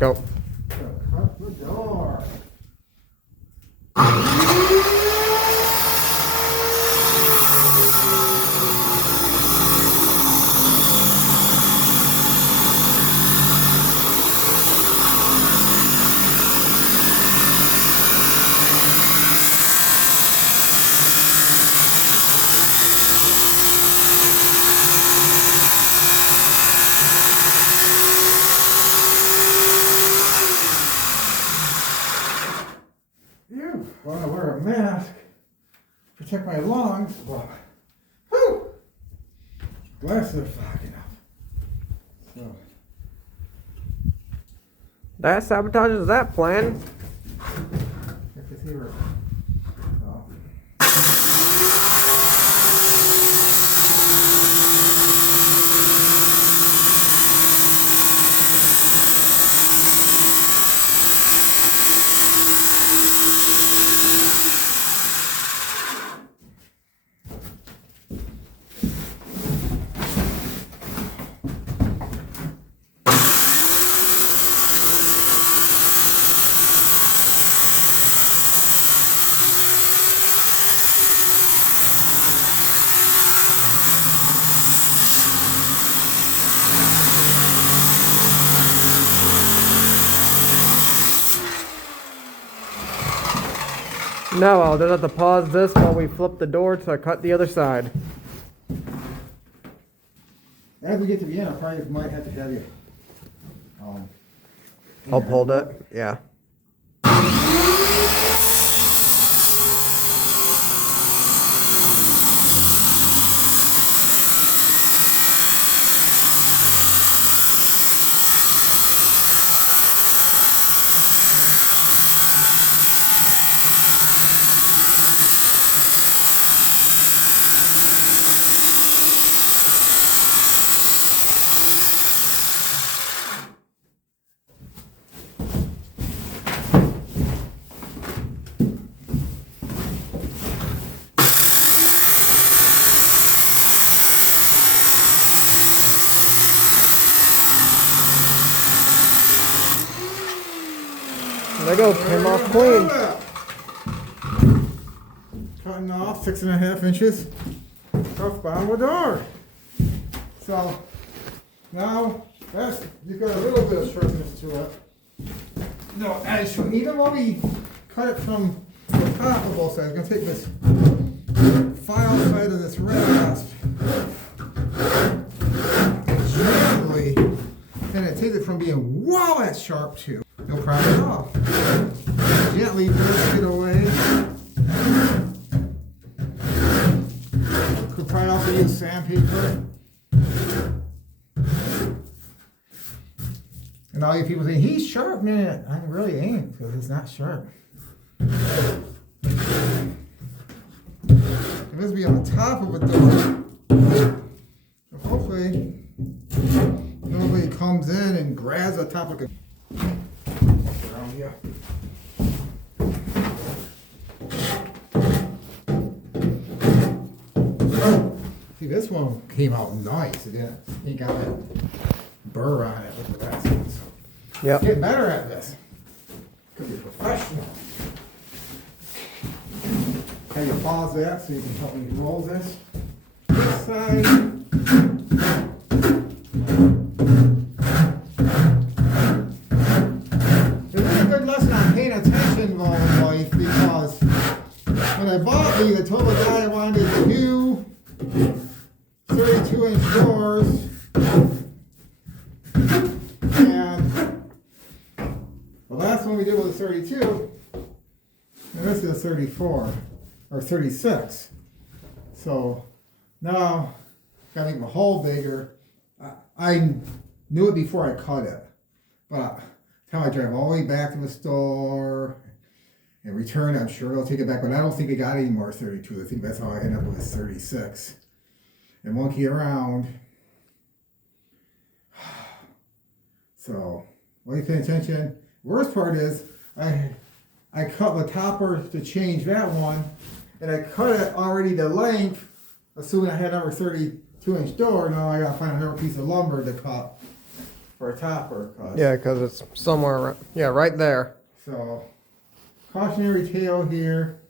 Go. Cut the door. Want to wear a mask, protect my lungs. Well, whew, glasses are fogging up. So That sabotages that plan. if it's here, oh. Now I'll just have to pause this while we flip the door to cut the other side. As we get to the end, I probably might have to have you. Uphold it. Yeah. There you go, came off clean. Cutting off 6.5 inches off bottom of the door. So now that's, you've got a little bit of sharpness to it. No, as so even when we cut it from the top of both sides, I'm gonna take this file side of this rasp gently, and it takes it from being wow that's sharp to no problem at all. Gently brush it away. Could probably also use sandpaper. And all you people say, he's sharp, man. I really ain't, because it's not sharp. It must be on the top of a door. So hopefully, nobody comes in and grabs the top like a around here. See, this one came out nice. It didn't, ain't got that burr on it with the last one. So Yep. get better at this. Could be professional. Can you pause that so you can help me roll this? This side. It's a good lesson on paying attention while in life, because when I bought these, I told the guy I wanted 2 32-inch doors. And the last one we did was a 32, and this is a 34 or 36. So now gotta make the hole bigger. I knew it before I cut it, but time I drive all the way back to the store and return, I'm sure they'll take it back. But I don't think they got any more 32. I think that's how I end up with 36. And monkey around. So, while you pay attention, worst part is I cut the topper to change that one, and I cut it already to length, assuming I had another 32-inch door. Now I gotta find another piece of lumber to cut. for a topper. Yeah, because it's somewhere, yeah, right there. So, cautionary tale here.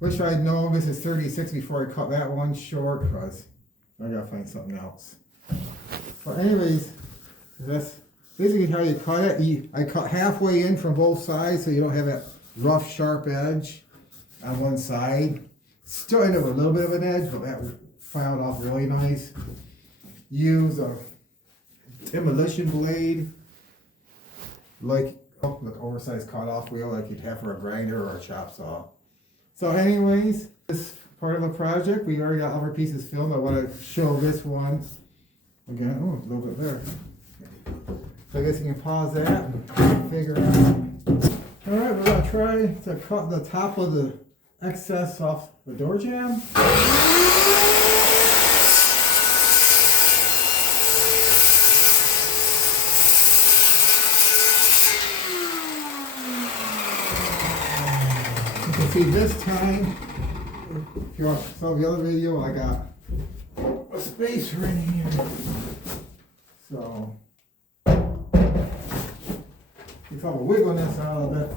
Wish I'd known this is 36 before I cut that one short, because I gotta find something else. But anyways, that's basically how you cut it. I cut halfway in from both sides so you don't have that rough, sharp edge on one side. Still end up with a little bit of an edge, but that filed off really nice. Use a demolition blade, like oversized cutoff wheel like you'd have for a grinder or a chop saw. So anyways, this part of the project, we already got other pieces filmed. I want to show this one again. Oh, a little bit there. So I guess you can pause that and figure it out. Alright, we're going to try to cut the top of the excess off the door jamb. You can see this time, if you saw the other video, I got a spacer in here. So, you saw the wiggleness out of it.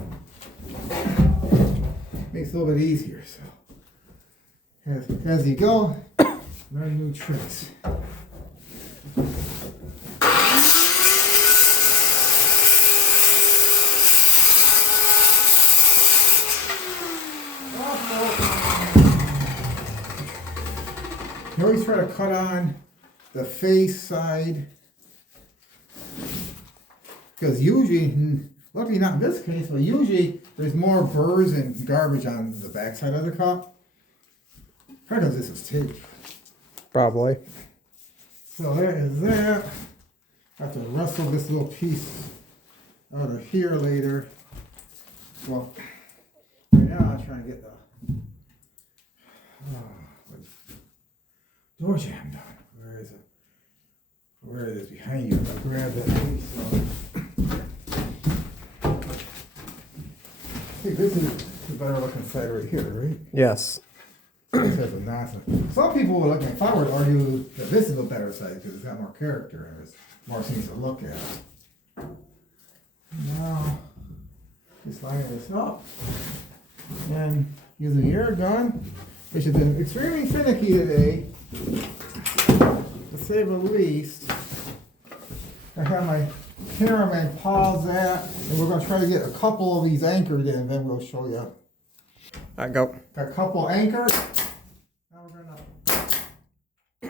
Makes it a little bit easier. So, as you go, learn new tricks. You always try to cut on the face side, because usually, luckily not in this case, but usually there's more burrs and garbage on the back side of the cup. Probably because this is tape. Probably. So that is that. I have to wrestle this little piece out of here later. Well, right now I'm trying to get the door jamb done. Where is it? Where is it? Behind you. I grab that piece. See, this is the better looking side right here, right? Yes. This has a nonsense. Some people will look at, if I would argue that this is a better side because it's got more character and there's more things to look at. Now, just lining this up and using the air gun, which has been extremely finicky today, to say the least. I have my cameraman pause that, and we're going to try to get a couple of these anchored in, and then we'll show you. I go. Got a couple anchored. Now we're going to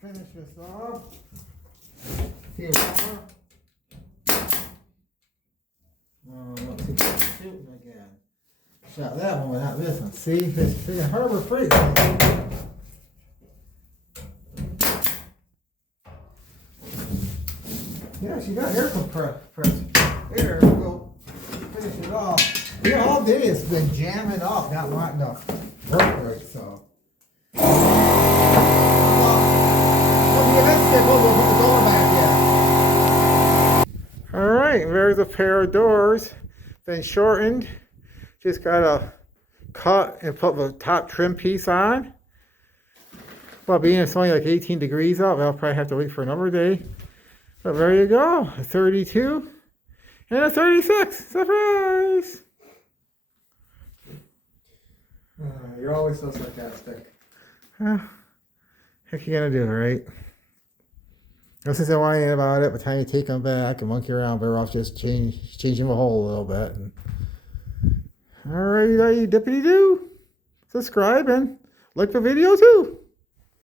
finish this off. Here we are. Let's see if I'm shooting again. Shot that one, but not this one. See, it's a Harbor Freight. Yeah, she got air compressed. Air, we'll finish it off. Yeah, all day it's been jamming up, not wanting to work right, so. Well, we'll put the door back in. Alright, there's a pair of doors. Been shortened. Just gotta cut and put the top trim piece on. Well, being it's only like 18 degrees out, I'll probably have to wait for another day. But there you go, a 32 and a 36. Surprise! You're always so sarcastic. Heck you gonna do, right? No sense in whining about it. By the time you take them back and monkey around, better off just changing the hole a little bit. Alrighty, dippity do. Subscribe and like the video too.